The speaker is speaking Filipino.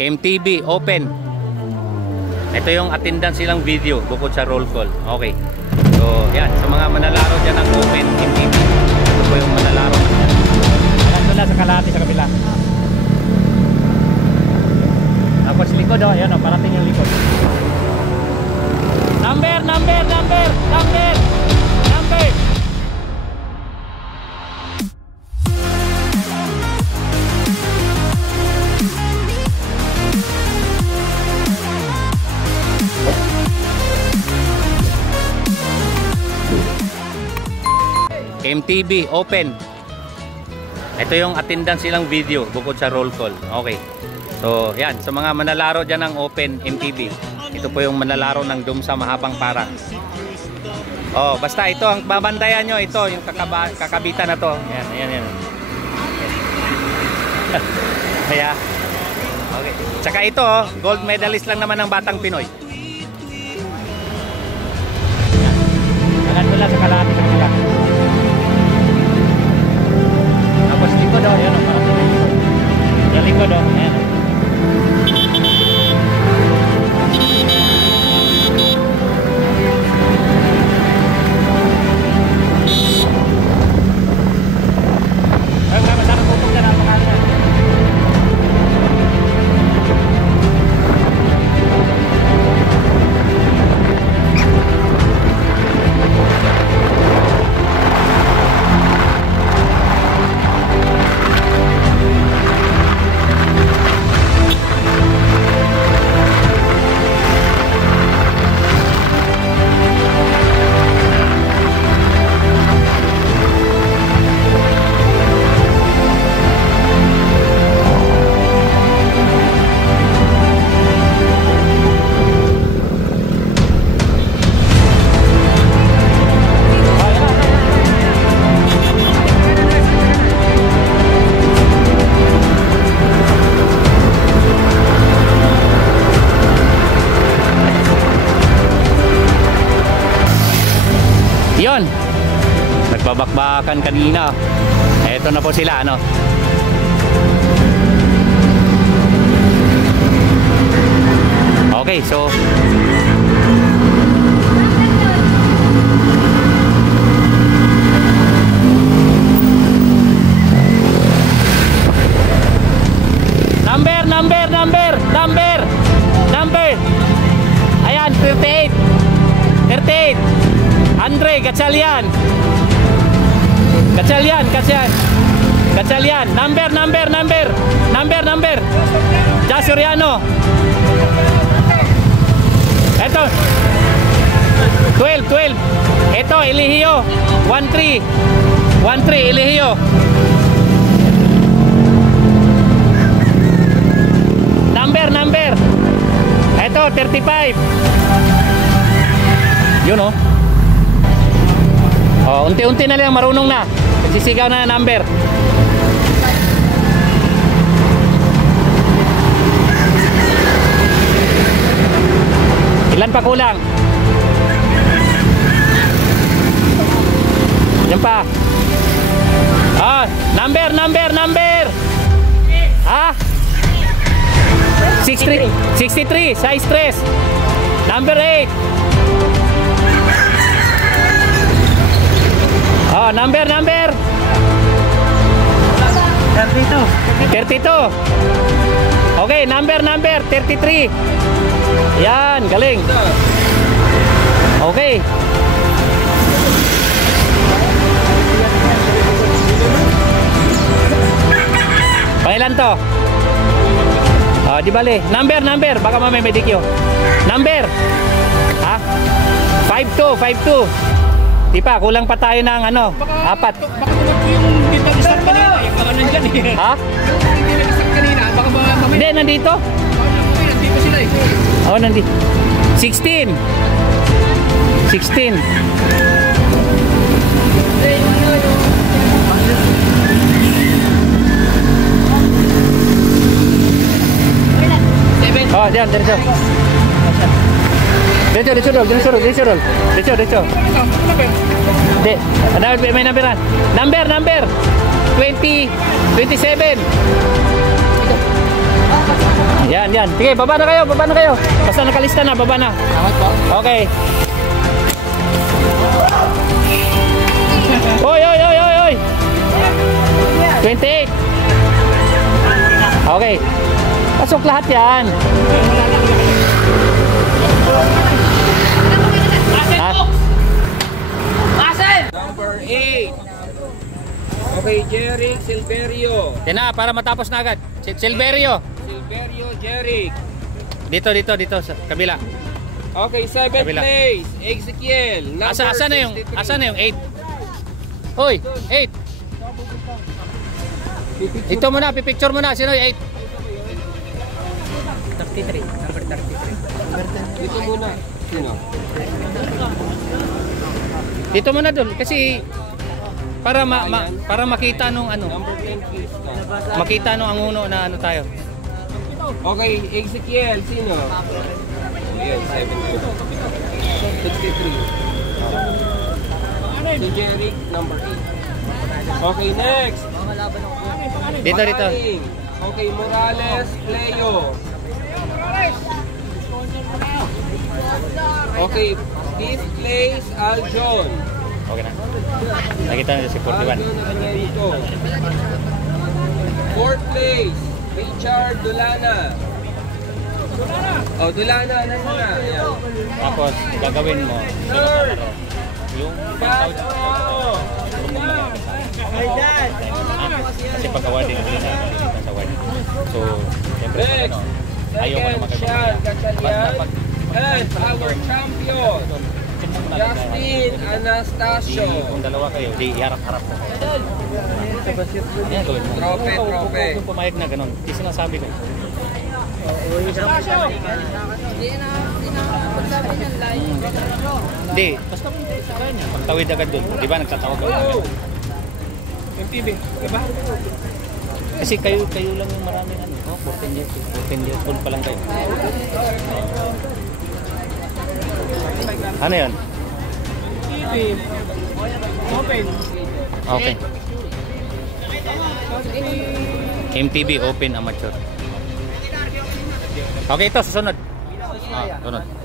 MTB open. Ito yung attendance silang video bukod sa roll call. Okay. So, yan. Sa mga manlalaro dyan ng open MTB. Ito po yung manlalaro. Nandun na sa kalahati sa kabila. Tapos likod o. Yan o. Parating yung likod. Number. MTB open. Ito yung attendance silang video bukod sa roll call. Okay. So, yan. Sa mga manlalaro dyan ng open MTB. Ito po yung manlalaro ng Doom sa mahabang para. Oh, basta ito ang babantayan nyo. Ito yung kakabitan na to. Yan. Kaya. Okay. Tsaka ito, gold medalist lang naman ng Batang Pinoy. Yan. Wala sa kalahati sa kanila. Tapos likod o. Yan o. Yung likod o. Yan o. Yon, nagbabakbakan kanina. Eto na po sila, ano. Okay, so number. Ayan, 38. Andre, Gatchalian. Number. Jasuriano. Eto. 12. Eto, Eligio. 13, Eligio. Number. Eto, 35. Yun o. Oh, unti-unti na lang, marunong na. Sisigaw na number. Ilan pa kulang? Yan pa. Ah, number. Ah? 63, size 3. Number 8. Oh, number. 32. Okay, number 33. Yan, galing. Okay. Pailan to? Oh, di bali. Number. Baka mamay may DQ. Number. Ha? 52. Di pa, kulang pa tayo ng ano, 4. Baka yung dito isang kanina, yung baka nandyan eh. Ha? Yung hindi isang kanina, baka mamay. Hindi, nandito. Nandito sila eh. Oh, nandito. 16. Oh, diyan, diretso. Diretso. Di, may numberan. Number. 20, 27. Yan. yan. Sige, baba na kayo, baba na kayo. Basta nakalista na, baba na. Salamat po. Okay. Oy, oy, oy, oy, oy. 28. Okay. Pasok lahat yan. Ha? Number 8. Okay, Jeric Silverio. Yan na, para matapos na agad. Silverio. Silverio Jeric. Dito, sa kabila. Okay, 7th Kabila. place. Ezekiel. Number Asa na yung 63. 8? Hoy, 8. Ito muna, pipicture mo na. Sino yung 8? 33. Number 33. Dito muna. Sino? Dito muna doon kasi para para makita nung ano. Number 10 please. Makita nung ang uno na ano tayo. Okay, Ezekiel. Sino? Ayan, 63. Si Jeric, number 8. Okay, next. Dito. Mahaling. Okay, Morales, Cleo. Okay, 5th place, Aljon. Okay na. Nakita na si 41. Aljon Anelito. 4th place, Richard Dulana. Oh, Dulana, nasa na? Ayan. Tapos gagawin mo yung Paso! kasi pag awarding nila na sa award. So, siyempre Next, ayaw ko na second, magagawa. Sean Gatchalian. Pag And our champion, Justin Anastasio. kung dalawa kayo, di iharap-harap mo. Ayan, gawin mo. Trope. Kung pumayag na ganun, di sinasabi ko. Hindi, basta kung kaya niya. Pagtawid agad dun, di ba nagtatawag ka agad? MTV, diba? Kasi kayo lang yung maraming ano, 14 years old pa lang kayo. Ano yun? MTV. Open. Okay. MTV Open Amateur. Okay, ito susunod. Sunod.